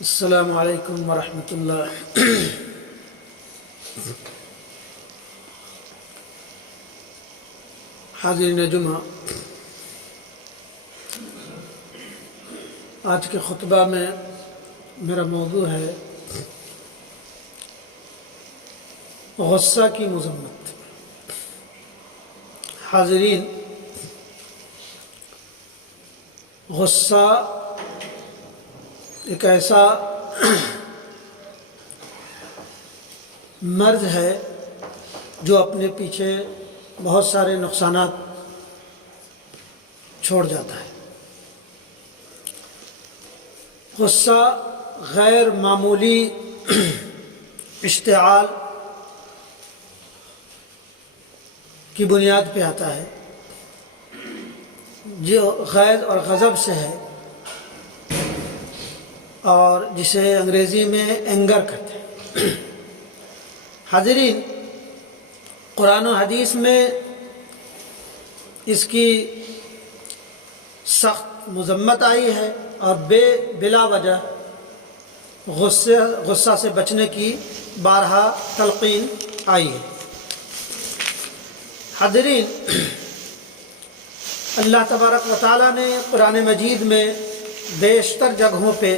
السلام علیکم ورحمۃ اللہ۔ حاضرین جمعہ، آج کے خطبہ میں میرا موضوع ہے غصہ کی مذمت۔ حاضرین، غصہ ایک ایسا مرض ہے جو اپنے پیچھے بہت سارے نقصانات چھوڑ جاتا ہے۔ غصہ غیر معمولی اشتعال کی بنیاد پہ آتا ہے، جو غیظ اور غضب سے ہے، اور جسے انگریزی میں اینگر کہتے ہیں۔ حاضرین، قرآن و حدیث میں اس کی سخت مذمت آئی ہے اور بلا وجہ غصہ سے بچنے کی بارہا تلقین آئی ہے۔ حاضرین، اللہ تبارک و تعالیٰ نے قرآن مجید میں بیشتر جگہوں پہ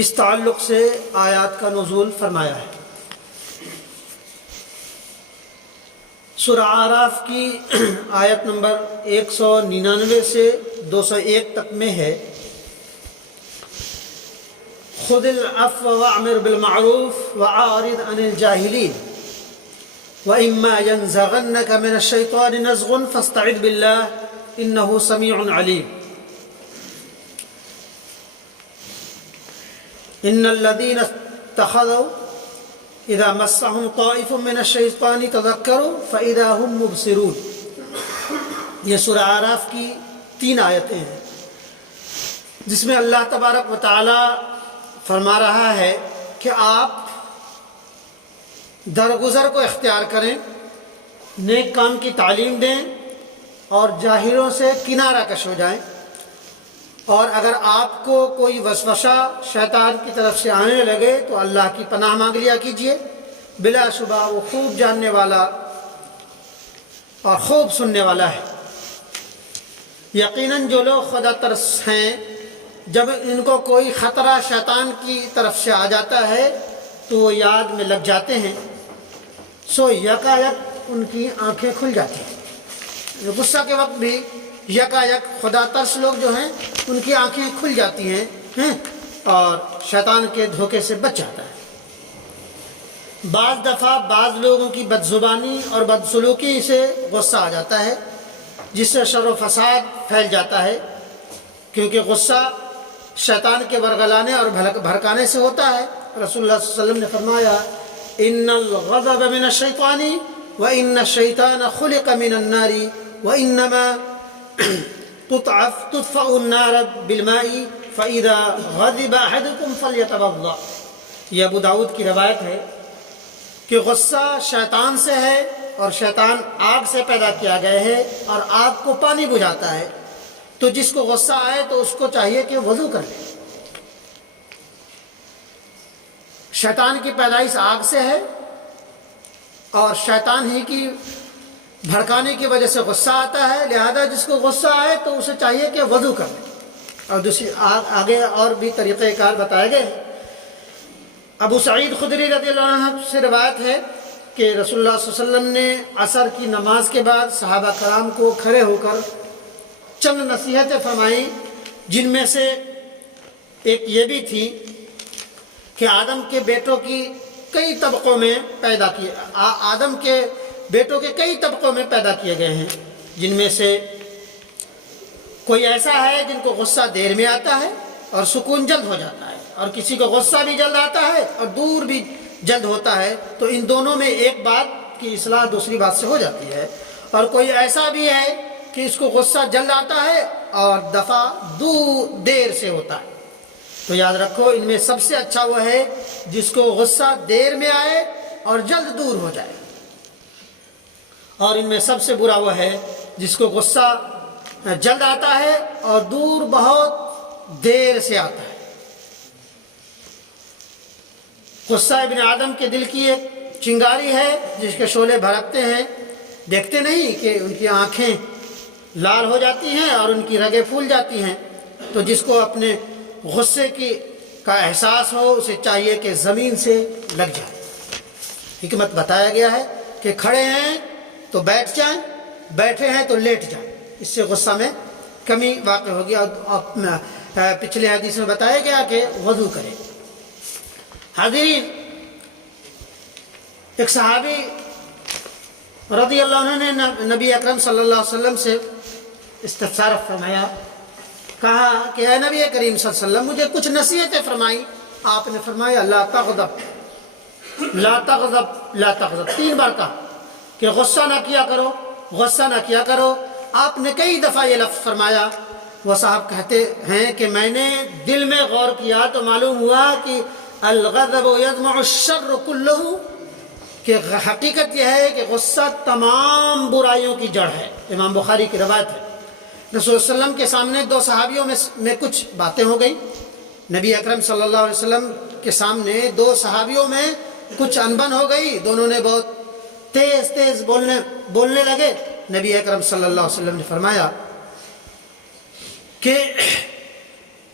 اس تعلق سے آیات کا نزول فرمایا ہے۔ سورہ اعراف کی آیت نمبر 199 سے 201 تک میں ہے، خذ العفو وأمر بالمعروف وأعرض عن الجاهلين وإما ينزغنك من الشيطان نزغ فاستعذ بالله إنه سميع عليم۔ ان الذين اتخذوا اذا مسهم طائف من الشيطان تذكروا فاذا هم مبصرون۔ یہ سورہ اعراف کی 3 آیتیں ہیں، جس میں اللہ تبارک و تعالی فرما رہا ہے کہ آپ درگزر کو اختیار کریں، نیک کام کی تعلیم دیں اور جاہلوں سے کنارہ کش ہو جائیں، اور اگر آپ کو کوئی وسوسہ شیطان کی طرف سے آنے لگے تو اللہ کی پناہ مانگ لیا کیجیے، بلا شبہ وہ خوب جاننے والا اور خوب سننے والا ہے۔ یقیناً جو لوگ خدا ترس ہیں، جب ان کو کوئی خطرہ شیطان کی طرف سے آ جاتا ہے تو وہ یاد میں لگ جاتے ہیں، سو یکایک ان کی آنکھیں کھل جاتی ہیں۔ غصہ کے وقت بھی یکایک خدا ترس لوگ جو ہیں ان کی آنکھیں کھل جاتی ہیں اور شیطان کے دھوکے سے بچ جاتا ہے۔ بعض دفعہ بعض لوگوں کی بدزبانی اور بدسلوکی سے غصہ آ جاتا ہے، جس سے شر و فساد پھیل جاتا ہے، کیونکہ غصہ شیطان کے ورغلانے اور بھڑکانے سے ہوتا ہے۔ رسول اللہ صلی اللہ علیہ وسلم نے فرمایا، ان الغضب من الشیطان وان الشیطان خلق من النار وانما تطفأ النار بالماء فإذا غضب أحدكم فليتوضأ۔ یہ ابو داؤد کی روایت ہے کہ غصہ شیطان سے ہے اور شیطان آگ سے پیدا کیا گیا ہے اور آگ کو پانی بجھاتا ہے، تو جس کو غصہ آئے تو اس کو چاہیے کہ وضو کر لے۔ شیطان کی پیدائش آگ سے ہے اور شیطان ہی کی بھڑکانے کی وجہ سے غصہ آتا ہے، لہذا جس کو غصہ آئے تو اسے چاہیے کہ وضو کر لے۔ اور دوسری آگے اور بھی طریقہ کار بتائے گئے۔ ابو سعید خدری رضی اللہ عنہ سے روایت ہے کہ رسول اللہ صلی اللہ علیہ وسلم نے عصر کی نماز کے بعد صحابہ کرام کو کھڑے ہو کر چند نصیحتیں فرمائیں، جن میں سے ایک یہ بھی تھی کہ آدم کے بیٹوں کی کئی طبقوں میں آدم کے بیٹوں کے کئی طبقوں میں پیدا کیے گئے ہیں، جن میں سے کوئی ایسا ہے جن کو غصہ دیر میں آتا ہے اور سکون جلد ہو جاتا ہے، اور کسی کو غصہ بھی جلد آتا ہے اور دور بھی جلد ہوتا ہے، تو ان دونوں میں ایک بات کی اصلاح دوسری بات سے ہو جاتی ہے۔ اور کوئی ایسا بھی ہے کہ اس کو غصہ جلد آتا ہے اور دفع دیر سے ہوتا ہے۔ تو یاد رکھو، ان میں سب سے اچھا وہ ہے جس کو غصہ دیر میں آئے اور جلد دور ہو جائے، اور ان میں سب سے برا وہ ہے جس کو غصہ جلد آتا ہے اور دور بہت دیر سے آتا ہے۔ غصہ ابن آدم کے دل کی ایک چنگاری ہے جس کے شعلے بھڑکتے ہیں، دیکھتے نہیں کہ ان کی آنکھیں لال ہو جاتی ہیں اور ان کی رگیں پھول جاتی ہیں۔ تو جس کو اپنے غصے کا احساس ہو اسے چاہیے کہ زمین سے لگ جائے۔ حکمت بتایا گیا ہے کہ کھڑے ہیں تو بیٹھ جائیں، بیٹھے ہیں تو لیٹ جائیں، اس سے غصہ میں کمی واقع ہوگی۔ اور پچھلے حدیث میں بتایا گیا کہ وضو کریں۔ حاضرین، ایک صحابی رضی اللہ عنہ نے نبی اکرم صلی اللہ علیہ وسلم سے استفسار فرمایا، کہا کہ اے نبی کریم صلی اللہ علیہ وسلم مجھے کچھ نصیحتیں فرمائی۔ آپ نے فرمایا لا تغضب لا تغضب لا تغضب، 3 بار کہا کہ غصہ نہ کیا کرو، غصہ نہ کیا کرو۔ آپ نے کئی دفعہ یہ لفظ فرمایا۔ وہ صاحب کہتے ہیں کہ میں نے دل میں غور کیا تو معلوم ہوا کہ الغضب یجمع الشر کلہ، کہ حقیقت یہ ہے کہ غصہ تمام برائیوں کی جڑ ہے۔ امام بخاری کی روایت ہے۔ رسول اللہ علیہ وسلم کے سامنے 2 صحابیوں میں کچھ باتیں ہو گئی۔ نبی اکرم صلی اللہ علیہ وسلم کے سامنے 2 صحابیوں میں کچھ انبن ہو گئی، دونوں نے بہت تیز تیز بولنے لگے۔ نبی اکرم صلی اللہ علیہ وسلم نے فرمایا کہ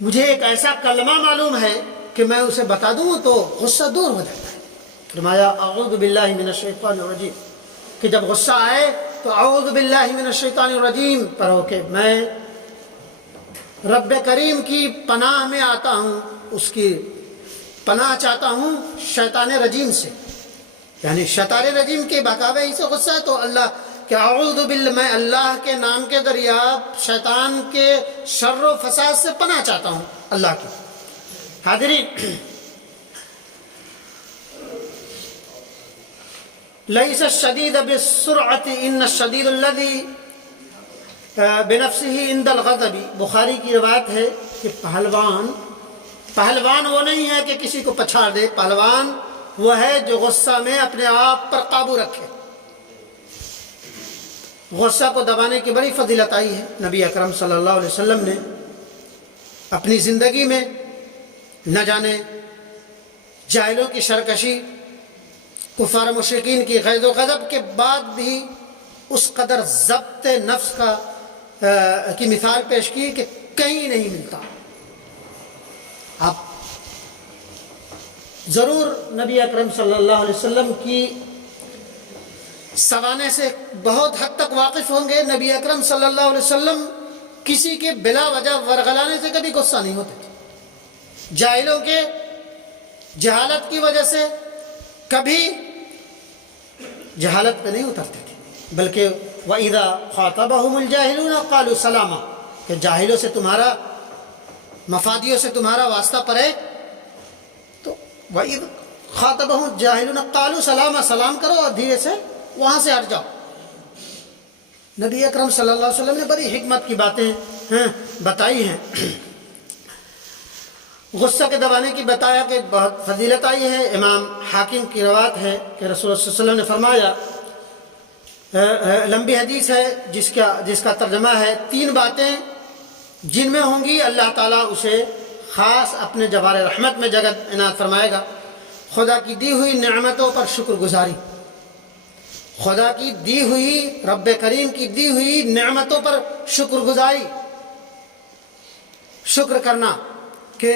مجھے ایک ایسا کلمہ معلوم ہے کہ میں اسے بتا دوں تو غصہ دور ہو جاتا ہے۔ فرمایا اعوذ باللہ من الشیطان الرجیم، کہ جب غصہ آئے تو اعوذ باللہ من الشیطان الرجیم پڑھو کہ میں رب کریم کی پناہ میں آتا ہوں، اس کی پناہ چاہتا ہوں شیطان رجیم سے، یعنی شیطان رجیم کے بہکاوے ہی سے غصہ ہے تو اللہ کہ اعوذ باللہ، میں اللہ کے نام کے ذریعہ شیطان کے شر و فساد سے پناہ چاہتا ہوں اللہ کی۔ حاضرین، لیس الشدید بالسرعۃ ان الشدید الذی بنفسه عند الغضب، بخاری کی روایت ہے کہ پہلوان وہ نہیں ہے کہ کسی کو پچھاڑ دے، پہلوان وہ ہے جو غصہ میں اپنے آپ پر قابو رکھے۔ غصہ کو دبانے کی بڑی فضیلت آئی ہے۔ نبی اکرم صلی اللہ علیہ وسلم نے اپنی زندگی میں نہ جانے جاہلوں کی سرکشی، کفار مشرکین کی غیظ و غضب کے بعد بھی اس قدر ضبط نفس کی مثال پیش کی کہ کہیں نہیں ملتا۔ آپ ضرور نبی اکرم صلی اللہ علیہ وسلم کی سوانے سے بہت حد تک واقف ہوں گے۔ نبی اکرم صلی اللہ علیہ وسلم کسی کے بلا وجہ ورغلانے سے کبھی غصہ نہیں ہوتے تھے، جاہلوں کے جہالت کی وجہ سے کبھی جہالت پہ نہیں اترتے تھے، بلکہ وَإِذَا خَاطَبَهُمُ الْجَاهِلُونَ قَالُوا سَلَامًا، کہ جاہلوں سے تمہارا، مفادیوں سے تمہارا واسطہ پڑے تو وَإِذَا خَاطَبَهُمُ الْجَاهِلُونَ قَالُوا سَلَامًا، سلام کرو اور دھیرے سے وہاں سے ہٹ جاؤ۔ نبی اکرم صلی اللہ علیہ وسلم نے بڑی حکمت کی باتیں بتائی ہیں۔ غصہ کے دبانے کی بتایا کہ بہت فضیلت آئی ہے۔ امام حاکم کی روایت ہے کہ رسول اللہ صلی اللہ علیہ وسلم نے فرمایا، لمبی حدیث ہے جس کا ترجمہ ہے 3 باتیں جن میں ہوں گی اللہ تعالیٰ اسے خاص اپنے جوار رحمت میں جگہ عنایت فرمائے گا۔ خدا کی دی ہوئی نعمتوں پر شکر گزاری، خدا کی دی ہوئی، رب کریم کی دی ہوئی نعمتوں پر شکر گزاری، شکر کرنا کہ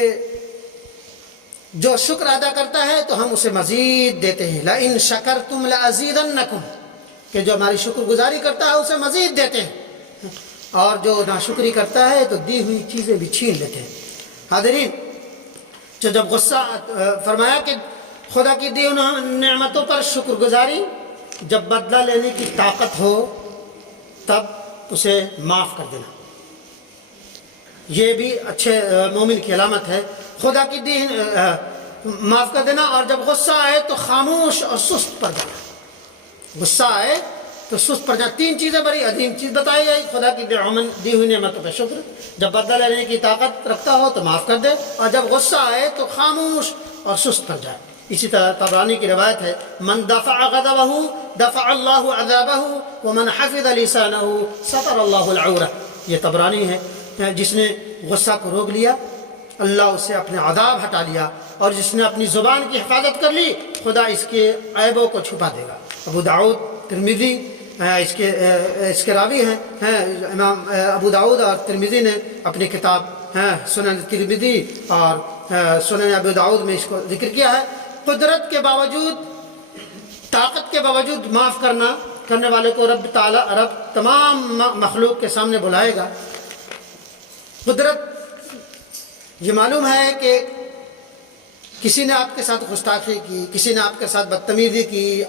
جو شکر ادا کرتا ہے تو ہم اسے مزید دیتے ہیں۔ لَإِن شَكَرْتُمْ لَأَزِيدَنَّكُمْ، کہ جو ہماری شکر گزاری کرتا ہے اسے مزید دیتے ہیں، اور جو ناشکری کرتا ہے تو دی ہوئی چیزیں بھی چھین لیتے ہیں۔ حاضرین، جب غصہ فرمایا کہ خدا کی دی ہوئی نعمتوں پر شکر گزاری، جب بدلہ لینے کی طاقت ہو تب اسے معاف کر دینا، یہ بھی اچھے مومن کی علامت ہے۔ خدا کی دی معاف کر دینا، اور جب غصہ آئے تو خاموش اور سست پڑ جانا۔ غصہ آئے تو سست پڑ جانا۔ 3 چیزیں بڑی عظیم چیز بتائی گئی، خدا کی دی ہوئی نعمتوں پہ شکر، جب بدلہ لینے کی طاقت رکھتا ہو تو معاف کر دے، اور جب غصہ آئے تو خاموش اور سست پڑ جائے۔ اسی طرح طبرانی کی روایت ہے، من دفع غضبہ دفع اللہ عذابہ ومن حفظ لسانہ ستر اللہ العورہ، یہ طبرانی ہے۔ جس نے غصہ کو روک لیا اللہ اسے اپنے عذاب ہٹا لیا، اور جس نے اپنی زبان کی حفاظت کر لی خدا اس کے عیبوں کو چھپا دے گا۔ ابو داؤد، ترمذی اس کے راوی ہیں امام ابو داؤد اور ترمذی نے اپنی کتاب سنن ترمذی اور سنن ابو داؤد میں اس کو ذکر کیا ہے۔ قدرت کے باوجود، طاقت کے باوجود معاف کرنے والے کو رب تمام مخلوق کے سامنے بلائے گا۔ قدرت، یہ معلوم ہے کہ کسی نے آپ کے ساتھ گستاخی کی، کسی نے آپ کے ساتھ بدتمیزی کی،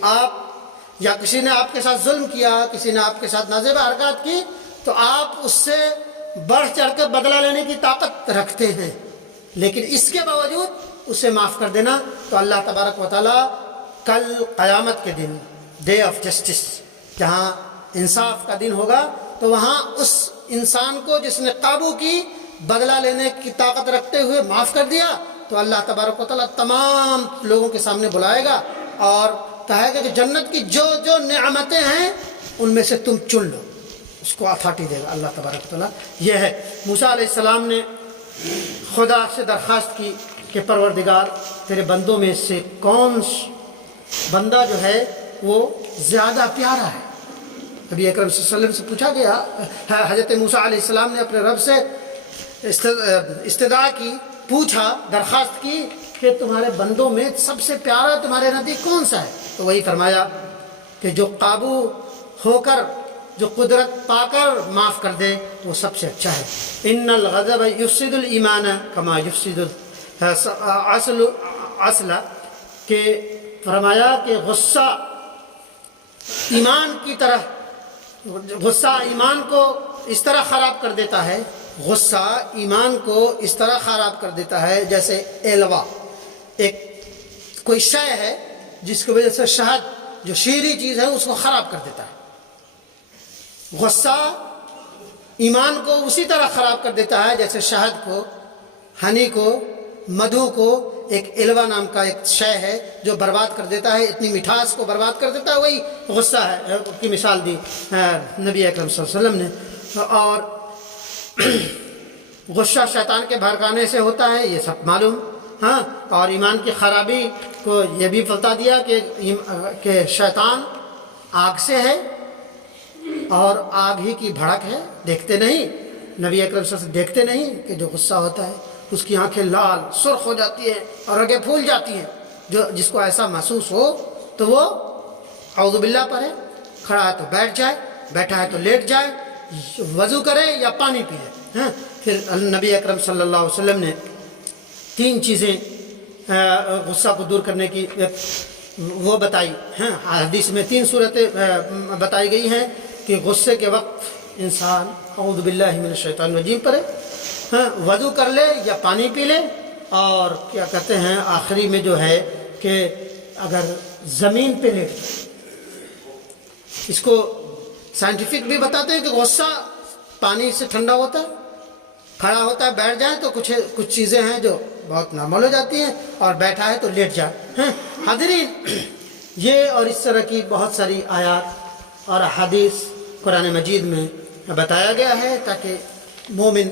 یا کسی نے آپ کے ساتھ ظلم کیا، کسی نے آپ کے ساتھ نازیبہ حرکات کی، تو آپ اس سے بڑھ چڑھ کر بدلہ لینے کی طاقت رکھتے ہیں، لیکن اس کے باوجود اسے معاف کر دینا تو اللہ تبارک و تعالیٰ کل قیامت کے دن، ڈے آف جسٹس، جہاں انصاف کا دن ہوگا، تو وہاں اس انسان کو جس نے قابو کی، بدلہ لینے کی طاقت رکھتے ہوئے معاف کر دیا، تو اللہ تبارک و تعالیٰ تمام لوگوں کے سامنے بلائے گا اور کہے گا کہ جنت کی جو جو نعمتیں ہیں ان میں سے تم چن لو، اس کو اتھارٹی دے گا اللہ تبارک و تعالیٰ۔ یہ ہے موسیٰ علیہ السلام نے خدا سے درخواست کی کہ پروردگار تیرے بندوں میں سے کون بندہ جو ہے وہ زیادہ پیارا ہے۔ نبی اکرم صلی اللہ علیہ وسلم سے پوچھا گیا، حضرت موسیٰ علیہ السلام نے اپنے رب سے استدعا کی، پوچھا، درخواست کی کہ تمہارے بندوں میں سب سے پیارا تمہارے نزدیک کون سا ہے؟ تو وہی فرمایا کہ جو قابو ہو کر، جو قدرت پا کر معاف کر دے وہ سب سے اچھا ہے۔ ان الغضب یفسد الایمان کما یفسد العسل، کہ فرمایا کہ غصہ ایمان کی طرح، غصہ ایمان کو اس طرح خراب کر دیتا ہے، غصہ ایمان کو اس طرح خراب کر دیتا ہے جیسے ایلوا، ایک کوئی شے ہے جس کی وجہ سے شہد جو شیریں چیز ہے اس کو خراب کر دیتا ہے۔ غصہ ایمان کو اسی طرح خراب کر دیتا ہے جیسے شہد کو، ہنی کو، مدھو کو، ایک ایلوا نام کا ایک شے ہے جو برباد کر دیتا ہے، اتنی مٹھاس کو برباد کر دیتا ہے، وہی غصہ ہے کی مثال دی نبی اکرم صلی اللہ علیہ وسلم نے۔ اور غصہ شیطان کے بھڑکانے سے ہوتا ہے، یہ سب معلوم، اور ایمان کی خرابی کو یہ بھی بتا دیا کہ شیطان آگ سے ہے اور آگ ہی کی بھڑک ہے، دیکھتے نہیں، نبی اکرم صلی اللہ علیہ وسلم دیکھتے نہیں کہ جو غصہ ہوتا ہے اس کی آنکھیں لال سرخ ہو جاتی ہیں اور رگیں پھول جاتی ہیں، جس کو ایسا محسوس ہو تو وہ اعوذ باللہ پڑھے، کھڑا ہے تو بیٹھ جائے، بیٹھا ہے تو لیٹ جائے، وضو کرے یا پانی پی لے۔ پھر نبی اکرم صلی اللہ علیہ وسلم نے 3 چیزیں غصہ کو دور کرنے کی وہ بتائی ہیں، حدیث میں 3 صورتیں بتائی گئی ہیں کہ غصے کے وقت انسان اعوذ باللہ من الشیطان الرجیم پڑھے، وضو کر لے یا پانی پی لے، اور کیا کہتے ہیں آخری میں جو ہے کہ اگر زمین پہ لیٹ جائے۔ اس کو سائنٹیفک بھی بتاتے ہیں کہ غصہ پانی سے ٹھنڈا ہوتا ہے، کھڑا ہوتا ہے بیٹھ جائے تو کچھ چیزیں ہیں جو بہت نارمل ہو جاتی ہیں، اور بیٹھا ہے تو لیٹ جائے۔ حاضرین، یہ اور اس طرح کی بہت ساری آیات اور احادیث قرآن مجید میں بتایا گیا ہے تاکہ مومن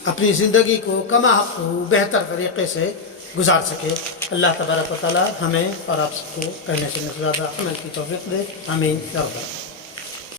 اپنی زندگی کو کما حق ہو بہتر طریقے سے گزار سکے۔ اللہ تبارک و تعالی ہمیں اور آپ سب کو کرنے سے زیادہ عمل کی توفیق دے، آمین یا رب۔